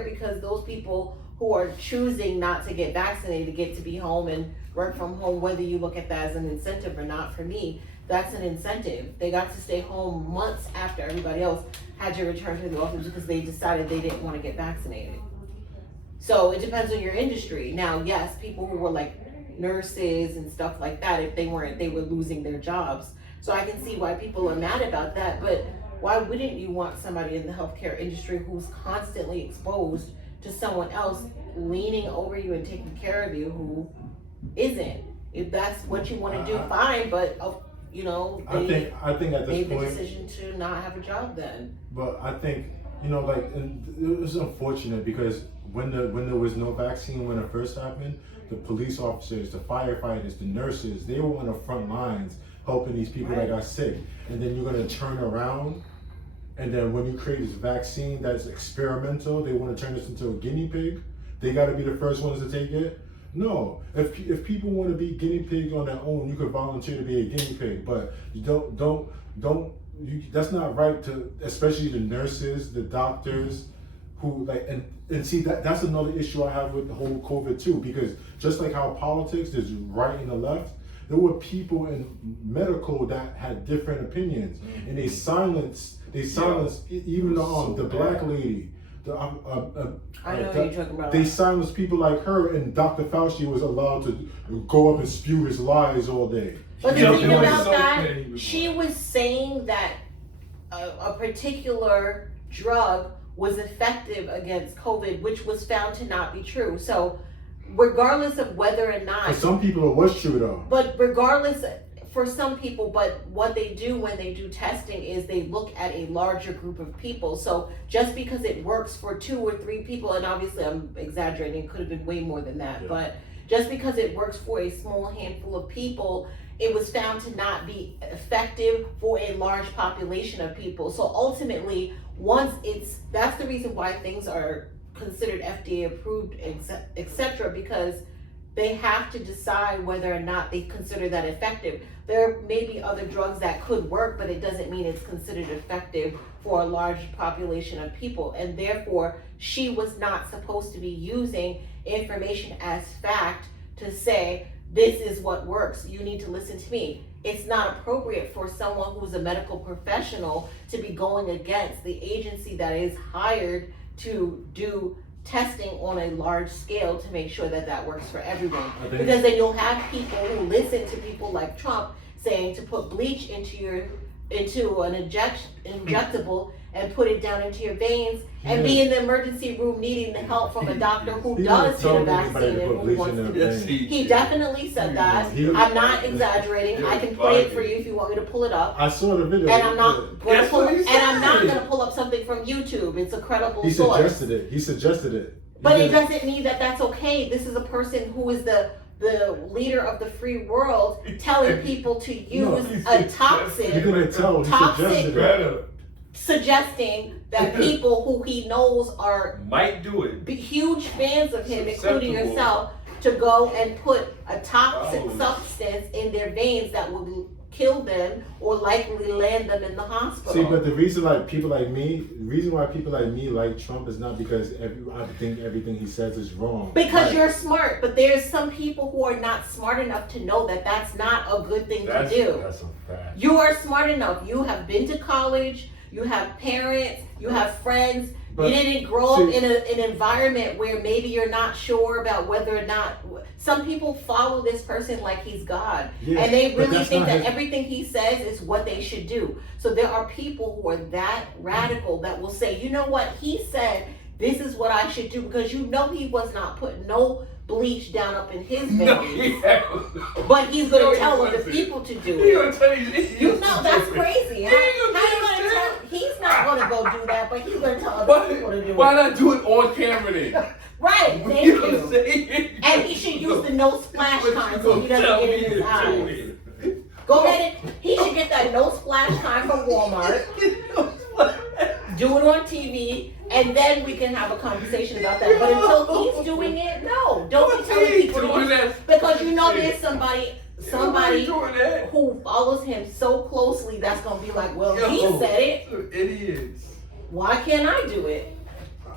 healthcare because those people who are choosing not to get vaccinated get to be home and work from home, whether you look at that as an incentive or not. For me, that's an incentive. They got to stay home months after everybody else had to return to the office because they decided they didn't want to get vaccinated. So it depends on your industry. Now, yes, people who were like nurses and stuff like that, if they weren't, they were losing their jobs. So I can see why people are mad about that, but why wouldn't you want somebody in the healthcare industry who's constantly exposed to someone else leaning over you and taking care of you who isn't? If that's what you want to do, fine, but you know, I think at this made point, the decision to not have a job then. But I think, you know, like, it's unfortunate because when there was no vaccine when it first happened, the police officers, the firefighters, the nurses, they were on the front lines helping these people that got sick. And then you're gonna turn around, and then when you create this vaccine that's experimental, they want to turn this into a guinea pig. They got to be the first ones to take it. No, if people want to be guinea pigs on their own, you could volunteer to be a guinea pig. But you don't. That's not right to, especially the nurses, the doctors, who like and see that's another issue I have with the whole COVID too. Because just like how politics, there's right and the left. There were people in medical that had different opinions, and they silenced even the black lady. I know what you're talking about. They silenced people like her, and Dr. Fauci was allowed to go up and spew his lies all day. But the thing about that, she was saying that a particular drug was effective against COVID, which was found to not be true. So regardless of whether or not, for some people it was true though. But regardless, for some people, but what they do when they do testing is they look at a larger group of people. So just because it works for 2 or 3 people, and obviously I'm exaggerating, it could have been way more than that, but just because it works for a small handful of people, it was found to not be effective for a large population of people. So ultimately, that's the reason why things are considered FDA approved, etc., because they have to decide whether or not they consider that effective. There may be other drugs that could work, but it doesn't mean it's considered effective for a large population of people. And therefore, she was not supposed to be using information as fact to say, this is what works, you need to listen to me. It's not appropriate for someone who's a medical professional to be going against the agency that is hired to do testing on a large scale to make sure that works for everyone. Because then you'll have people who listen to people like Trump saying to put bleach into an injectable and put it down into your veins and be in the emergency room needing the help from a doctor who does get a vaccine and who wants to do it. He definitely said that. I'm not exaggerating. I can play it for you if you want me to pull it up. I saw the video. And I'm not going to pull up something from YouTube. It's a credible source. He suggested it. But it doesn't mean that that's okay. This is a person who is the leader of the free world telling people to use a toxin. You're gonna tell. Suggesting that people who he knows might do it, huge fans of him, including yourself, to go and put a toxic substance in their veins that will kill them or likely land them in the hospital. See, but the reason why people like me like Trump is not because I think everything he says is wrong. Because you're smart, but there's some people who are not smart enough to know that that's not a good thing to do. That's a fact. You are smart enough. You have been to college. You have parents, you have friends. But you didn't grow up in an environment where maybe you're not sure about whether or not. Some people follow this person like he's God. Yes, and they really think that everything he says is what they should do. So there are people who are that radical that will say, you know what, he said this is what I should do, because you know he was not putting no bleach down up in his veins. But he's going to tell other people to do it. You know, that's crazy. How you going to tell? He's not going to go do that, but he's going to tell other people to do it. Why not do it on camera then? Right, thank you. And he should use the no splash kind so he doesn't get in his eyes. Go ahead and he should get that no splash kind from Walmart. Do it on TV, and then we can have a conversation about that. But until he's doing it, no, don't be telling people to do it, because you know there's somebody who follows him so closely that's gonna be like, well, he said it. Idiots. Why can't I do it?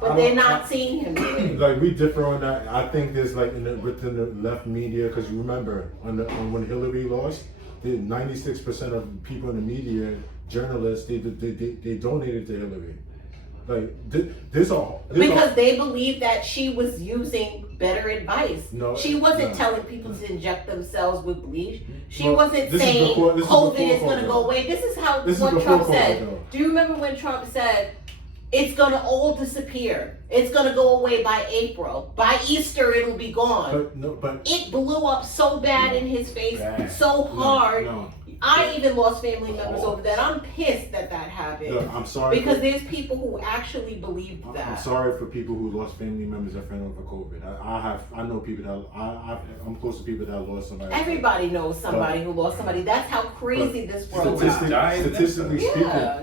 But they're not seeing him do it. Like we differ on that. I think there's like within the left media, because you remember on when Hillary lost, 96% of people in the media, journalists, they donated to Hillary. Like Because they believe that she was using better advice. No, she wasn't no. telling people to inject themselves with bleach. She Well, wasn't this is saying before- this is COVID before is going to COVID. go away. This is This is what before Trump COVID, said. though. Do you remember when Trump said it's going to all disappear? It's going to go away by April. By Easter, it'll be gone. But It blew up so bad in his face, Bad. so hard. No. I even lost family members over that. I'm pissed that happened. Look, I'm sorry. Because there's people who actually believed that. I'm sorry for people who lost family members and friends over COVID. I know people that I'm close to people that lost somebody. Everybody knows somebody who lost somebody. That's how crazy this world is.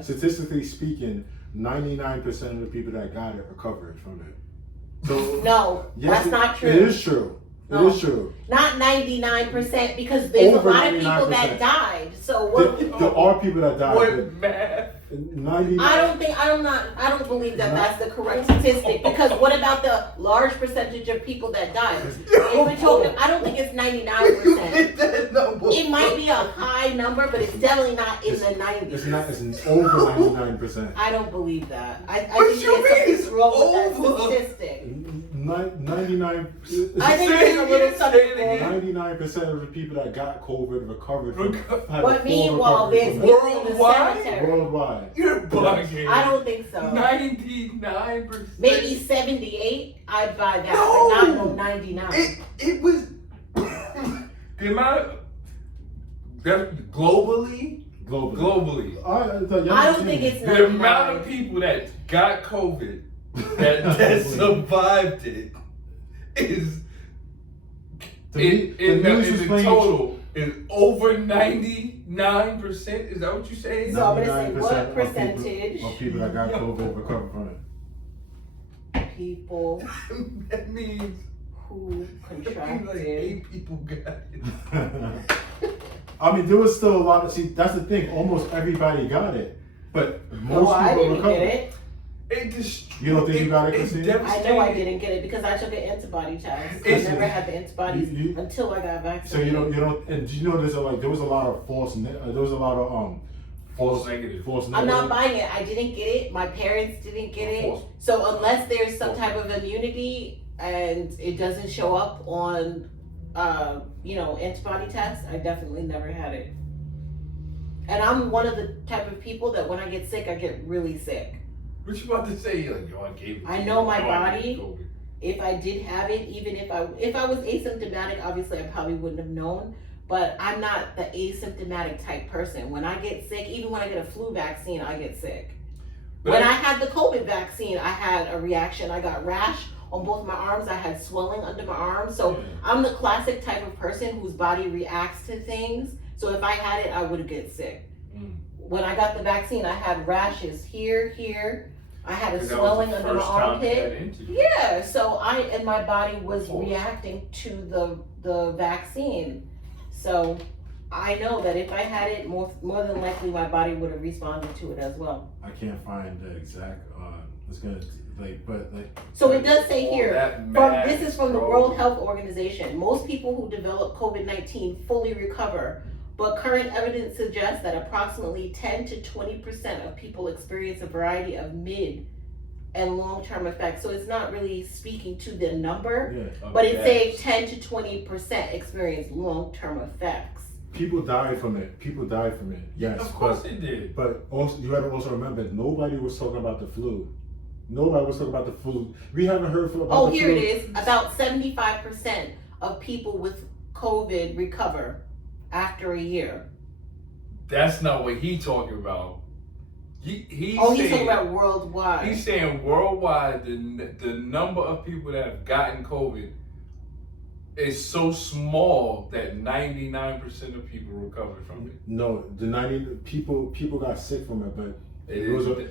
Statistically speaking, 99% of the people that got it recovered from it. So No, yes, that's not true. It is true. No. It is true. Not 99% because there's Over a lot of people 99%. that died. So what? There are people that died. What math? 99. I don't believe that that's the correct statistic because what about the large percentage of people that died? If we're talking, I don't think it's 99%. That number. It might be a high number, but it's definitely not in the 90s. It's not. It's over 99%. I don't believe that. I What think you there's mean something wrong with it's that statistic. 99. I think there's a little something wrong. 99% of the people that got COVID recovered. Had a But full meanwhile, recovery there's from it. people in the Worldwide? cemetery. Worldwide. You're bugging. I don't think so. 99%. Maybe 78. I'd buy that, No. but not no 99. It was the amount of globally. I don't think it's The amount 99. of people that got COVID that survived it is in the total is over 99%. Is that what you saying? So I'm gonna say 99% what of percentage of people that got COVID recovered from it. people That means who like contracted. 8 people got it. I mean, there was still a lot of. See, that's the thing. Almost everybody got it, but most No, I people didn't recovered. get it. It just, You don't think you got it, it's Christine? I know I didn't get it because I took an antibody test. I It's- never had the antibodies You- until I got So vaccinated. you don't. And do you know there was a lot of there was a lot of false negative. false I'm not negative. buying it. I didn't get it. My parents didn't get it. False. So unless there's some type of immunity and it doesn't show up on, antibody tests, I definitely never had it. And I'm one of the type of people that when I get sick, I get really sick. What you about to say? You're like, yo, I gave it to I you. know my Yo, I gave body. COVID. If I did have it, even if I was asymptomatic, obviously I probably wouldn't have known. But I'm not the asymptomatic type person. When I get sick, even when I get a flu vaccine, I get sick. But When I had the COVID vaccine, I had a reaction. I got rash on both my arms. I had swelling under my arms. So I'm the classic type of person whose body reacts to things. So if I had it, I would get sick. Mm. When I got the vaccine, I had rashes here. I had a 'Cause that was swelling the under my first time you armpit. had interview. Yeah, so my body was Of course. reacting to the vaccine. So I know that if I had it, more than likely my body would have responded to it as well. I can't find the exact. It's gonna but. So it does say All here, that math, this is from the bro. World Health Organization. Most people who develop COVID-19 fully recover, but current evidence suggests that approximately 10 to 20% of people experience a variety of mid and long-term effects. So it's not really speaking to the number, Yeah. but it's saying 10 to 20% experience long-term effects. People died from it. Yes. Of course it did. But also, you have to also remember, nobody was talking about the flu. Nobody was talking about the flu. We haven't heard about Oh, the here flu. it is. About 75% of people with COVID recover after a year. That's not what he talking about. He's He's saying, talking about worldwide. He's saying worldwide, the number of people that have gotten COVID is so small that 99% of people recovered from it. No, the 90 people got sick from it, but It there was is-